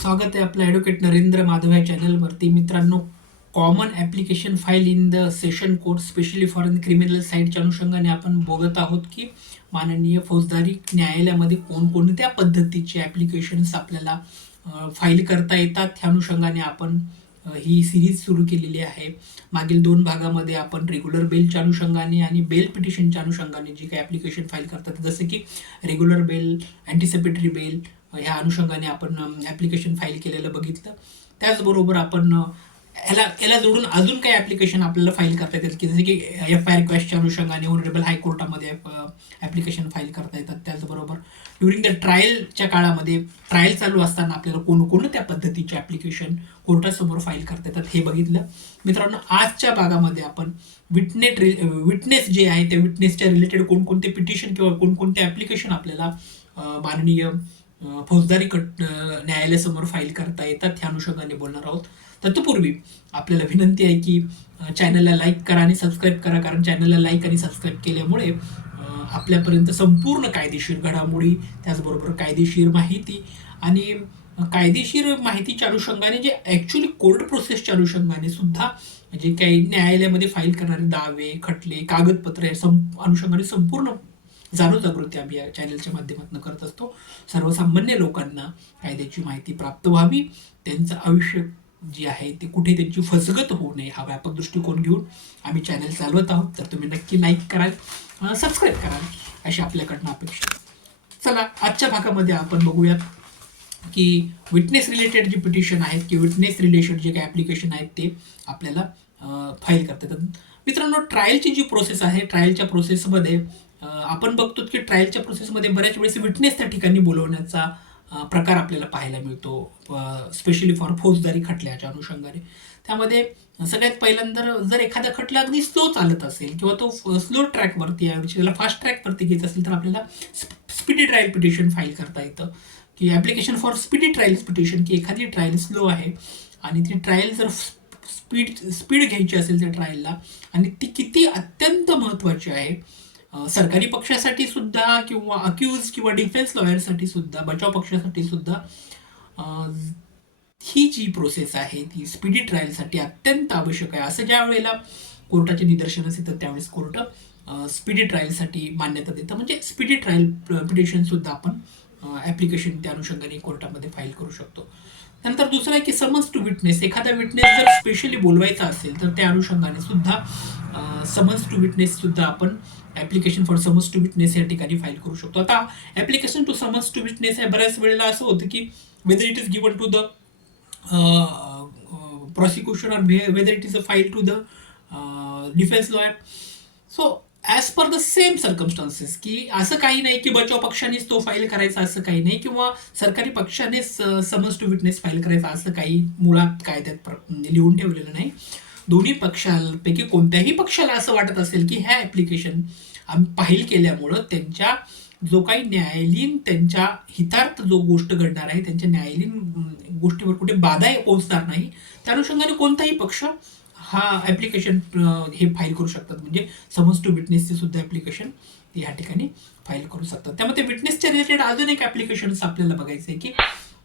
स्वागत आहे आपलं ॲडव्होकेट नरेंद्र माधव या चॅनलवरती. मित्रांनो, common application file in the session court specially for criminal साईडच्या अनुषंगाने आपण बघत आहोत की माननीय फौजदारी न्यायालयामध्ये कोणकोणत्या पद्धतीचे ॲप्लिकेशन्स आपल्याला फाईल करता येतात. ह्या अनुषंगाने आपण ही सिरीज सुरू केलेली आहे. मागील 2 भागामध्ये आपण रेग्युलर बेलच्या अनुषंगाने आणि बेल पिटिशनच्या अनुषंगाने जी काही ॲप्लिकेशन फाईल करतात, जसं की रेग्युलर बेल, अँटिसिपेटरी बेल, ह्या अनुषंगाने आपण ॲप्लिकेशन फाईल केलेलं बघितलं. त्याचबरोबर आपण याला जोडून अजून काही ॲप्लिकेशन आपल्याला फाईल करता येतात, की जसे की FIR रिक्वेस्टच्या अनुषंगाने ऑनरेबल हायकोर्टामध्ये ॲप्लिकेशन फाईल करता येतात. त्याचबरोबर ड्युरिंग द ट्रायलच्या काळामध्ये ट्रायल चालू असताना आपल्याला कोणकोणत्या पद्धतीचे ॲप्लिकेशन कोर्टासमोर फाईल करता येतात हे बघितलं. मित्रांनो, आजच्या भागामध्ये आपण विटनेस जे आहे त्या विटनेसच्या रिलेटेड कोणकोणते पिटिशन किंवा कोणकोणते ॲप्लिकेशन आपल्याला माननीय फौजदारी न्यायालयासमोर फाईल करता येतात ह्या अनुषंगाने बोलणार आहोत. तत्पूर्वी आपल्याला विनंती आहे की चॅनलला लाईक करा आणि सबस्क्राईब करा, कारण चॅनलला लाईक आणि सबस्क्राईब केल्यामुळे आपल्यापर्यंत संपूर्ण कायदेशीर घडामोडी, त्याचबरोबर कायदेशीर माहिती आणि कायदेशीर माहितीच्या अनुषंगाने जे ॲक्च्युली कोर्ट प्रोसेसच्या अनुषंगाने सुद्धा जे काही न्यायालयामध्ये फाईल करणारे दावे, खटले, कागदपत्र या अनुषंगाने संपूर्ण जागृती आम्ही या चॅनलच्या माध्यमातून करत असतो. सर्वसामान्य लोकांना कायद्याची माहिती प्राप्त व्हावी, त्यांचं आयुष्य जे आहे ते कुठे त्यांची फसगत होऊ नये हा व्यापक दृष्टिकोन घेऊन आम्ही चॅनल चालवत आहोत. तर तुम्ही नक्की लाईक कराल, सबस्क्राईब कराल अशी आपल्याकडनं अपेक्षा. चला, आजच्या भागामध्ये आपण बघूयात की विटनेस रिलेटेड जे पिटिशन आहेत की विटनेस रिलेटेड जे काही ॲप्लिकेशन आहेत ते आपल्याला फाईल करता येतात. मित्रांनो, ट्रायलची जी प्रोसेस आहे, ट्रायलच्या प्रोसेसमध्ये आपण बघतो की ट्रायलच्या प्रोसेसमध्ये बऱ्याच वेळेस विटनेस त्या ठिकाणी बोलवण्याचा प्रकार आपल्याला पाहायला मिळतो, स्पेशली फॉर फौजदारी खटल्याच्या अनुषंगाने. त्यामध्ये सगळ्यात पहिल्यांदा जर एखादा खटला अगदी स्लो चालत असेल किंवा तो स्लो ट्रॅकवरती आहे, त्याला फास्ट ट्रॅकवरती घ्यायचं असेल, तर आपल्याला स्पीडी ट्रायल पिटिशन फाईल करता येतं, की application for speedy trial petition, की एखादी ट्रायल स्लो आहे आणि ती ट्रायल जर स्पीड घ्यायची असेल त्या ट्रायलला आणि ती किती अत्यंत महत्त्वाची आहे सरकारी पक्षासाठी सुद्धा किंवा अक्यूज किंवा डिफेन्स लॉयरसाठी सुद्धा, बचाव पक्षासाठी सुद्धा ही जी प्रोसेस आहे ती स्पीडी ट्रायलसाठी अत्यंत आवश्यक आहे. असं ज्या वेळेला कोर्टाचे निदर्शनास येतं त्यावेळेस कोर्ट स्पीडी ट्रायलसाठी मान्यता देतं, म्हणजे स्पीडी ट्रायल पिटिशन सुद्धा आपण ॲप्लिकेशन त्या अनुषंगाने कोर्टामध्ये फाईल करू शकतो. त्यानंतर दुसरं आहे की समन्स टू विटनेस. एखादा विटनेस जर स्पेशली बोलवायचा असेल तर त्या अनुषंगाने सुद्धा समन्स टू विटनेस सुद्धा आपण application for summons to witness या ठिकाणी फाईल करू शकतो. आता application to summons to witness आहे बऱ्याच वेळेला असं होतं की whether it is given to the prosecution or whether it is a file to the defense lawyer. So as per the same circumstances, की असं काही नाही की बचाव पक्षानेच तो फाईल करायचा असं काही नाही, किंवा सरकारी पक्षानेच समन्स टू विटनेस फाईल करायचा असं काही मुळात कायद्यात लिहून ठेवलेलं नाही. दोन्ही पक्षांपैकी कोणत्याही पक्षाला असं वाटत असेल की ह्या ॲप्लिकेशन आम्ही फाईल केल्यामुळं त्यांच्या जो काही न्यायालयीन त्यांच्या हितार्थ जो गोष्ट घडणार आहे, त्यांच्या न्यायालयीन गोष्टीवर कुठे बाधा पोहोचणार नाही, त्या अनुषंगाने कोणताही पक्ष हा ॲप्लिकेशन हे फाईल करू शकतात. म्हणजे समन्स टू विटनेसचे सुद्धा ॲप्लिकेशन ह्या ठिकाणी फाईल करू शकतात. त्यामध्ये विटनेसच्या रिलेटेड अजून एक ॲप्लिकेशन्स आपल्याला बघायचं आहे की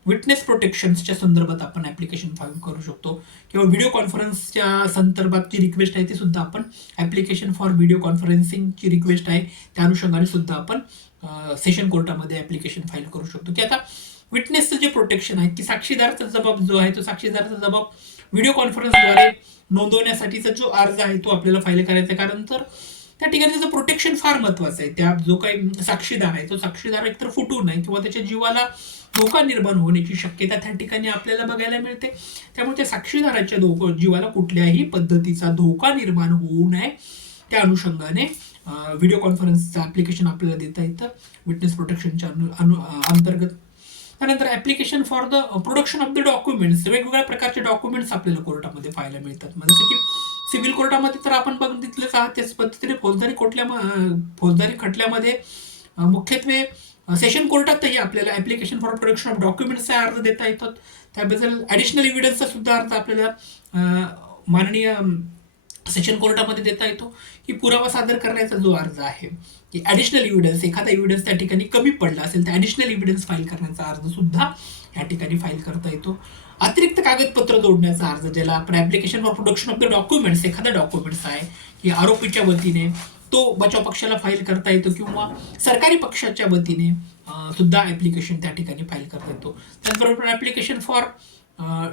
विटनेस प्रोटेक्शन्सच्या संदर्भात आपण ॲप्लिकेशन फाईल करू शकतो, किंवा व्हिडिओ कॉन्फरन्सच्या संदर्भात जी रिक्वेस्ट आहे ती सुद्धा आपण ॲप्लिकेशन फॉर व्हिडिओ कॉन्फरन्सिंगची रिक्वेस्ट आहे त्या अनुषंगाने सुद्धा आपण सेशन कोर्टामध्ये ॲप्लिकेशन फाईल करू शकतो. की आता विटनेसचं जे प्रोटेक्शन आहे की साक्षीदाराचा जबाब जो आहे तो साक्षीदाराचा जबाब व्हिडिओ कॉन्फरन्सद्वारे नोंदवण्यासाठीचा जो अर्ज आहे तो आपल्याला फाईल करायचा आहे, कारण तर त्या ठिकाणी त्याचं प्रोटेक्शन फार महत्त्वाचं आहे. त्या जो काही साक्षीदार आहे तो साक्षीदार एकतर फुटू नये किंवा त्याच्या जीवाला धोका निर्माण होण्याची शक्यता त्या ठिकाणी आपल्याला बघायला मिळते. त्यामुळे त्या साक्षीदाराच्या जीवाला कुठल्याही पद्धतीचा धोका निर्माण होऊ नये त्या अनुषंगाने व्हिडिओ कॉन्फरन्सचं ॲप्लिकेशन आपल्याला देता येतं विटनेस प्रोटेक्शनच्या अंतर्गत. त्यानंतर application for the production of the documents. वेगवेगळ्या प्रकारचे डॉक्युमेंट्स आपल्याला कोर्टामध्ये पाहायला मिळतात. जसं की सिव्हिल कोर्टामध्ये तर आपण बघितलंच आहात, त्याच पद्धतीने फौजदारी खटल्यामध्ये मुख्यत्वे सेशन कोर्टातही आपल्याला ॲप्लिकेशन फॉर प्रोडक्शन ऑफ डॉक्युमेंट्सचा अर्ज देता येतात. त्याबद्दल ॲडिशनल एव्हिडन्सचा सुद्धा अर्ज आपल्याला माननीय सेशन कोर्टामध्ये देता येतो, की पुरावा सादर करण्याचा जो अर्ज आहे की ॲडिशनल एव्हिडन्स, एखादा एव्हिडन्स त्या ठिकाणी कमी पडला असेल तर ॲडिशनल एव्हिडन्स फाईल करण्याचा अर्ज सुद्धा या ठिकाणी फाईल करता येतो. अतिरिक्त कागदपत्र जोडण्याचा अर्ज, ज्याला आपण application for production of the documents, एखादा डॉक्युमेंट्स आहे की आरोपीच्या वतीने तो बचाव पक्षाला फाईल करता येतो किंवा सरकारी पक्षाच्या वतीने सुद्धा ॲप्लिकेशन त्या ठिकाणी फाईल करता येतो. त्याचबरोबर application for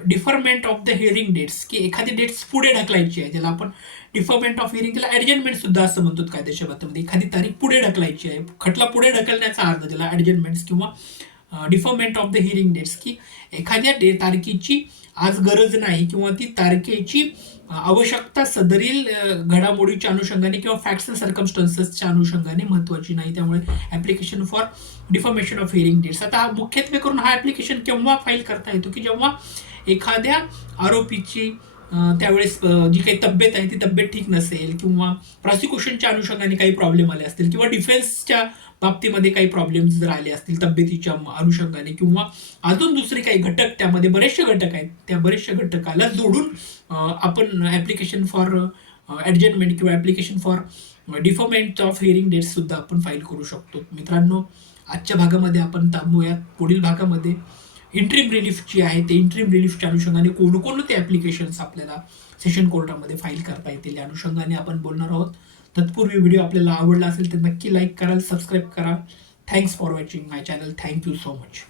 deferment of the hearing dates, की एखादी डेट्स पुढे ढकलायची आहे, ज्याला आपण डिफरमेंट ऑफ हिअरिंग, त्याला ॲडजमेंट सुद्धा असं म्हणतो कायदेशीर बाबतीमध्ये. एखादी तारीख पुढे ढकलायची आहे, खटला पुढे ढकलण्याचा अर्ज, ज्याला ॲडजमेंट्स किंवा deferment of the hearing dates, की एखाद्या तारखेची आज गरज नाही किंवा ती तारखेची आवश्यकता सदरील घडामोडीच्या अनुषंगाने किंवा फॅक्ट्स अँड सर्कमस्टन्सेसच्या अनुषंगाने महत्त्वाची नाही, त्यामुळे application for deformation of hearing dates. आता मुख्यत्वे करून हा ॲप्लिकेशन केव्हा फाईल करता येतो, की जेव्हा एखाद्या आरोपीची त्यावेळेस जी काही तब्येत आहे ती तब्येत ठीक नसेल किंवा प्रॉसिक्युशनच्या अनुषंगाने काही प्रॉब्लेम आले असतील किंवा डिफेन्सच्या बाबतीमध्ये काही प्रॉब्लेम्स जर आले असतील तब्येतीच्या अनुषंगाने किंवा अजून दुसरे काही घटक, त्यामध्ये बरेचसे घटक आहेत, त्या बरेचशा घटकाला जोडून आपण ॲप्लिकेशन फॉर ॲडजमेंट किंवा application for deferment of hearing dates सुद्धा आपण फाईल करू शकतो. मित्रांनो, आजच्या भागामध्ये आपण थांबूयात. पुढील भागामध्ये इंट्रीम रिलीफची आहे, ते इंट्रीम रिलीफच्या अनुषंगाने कोणकोणते ॲप्लिकेशन्स आपल्याला सेशन कोर्टामध्ये फाईल करता येतील या अनुषंगाने आपण बोलणार आहोत. तत्पूर्वी व्हिडिओ आपल्याला आवडला असेल तर नक्की लाईक कराल, सबस्क्राईब करा. Thanks for watching my channel. Thank you so much.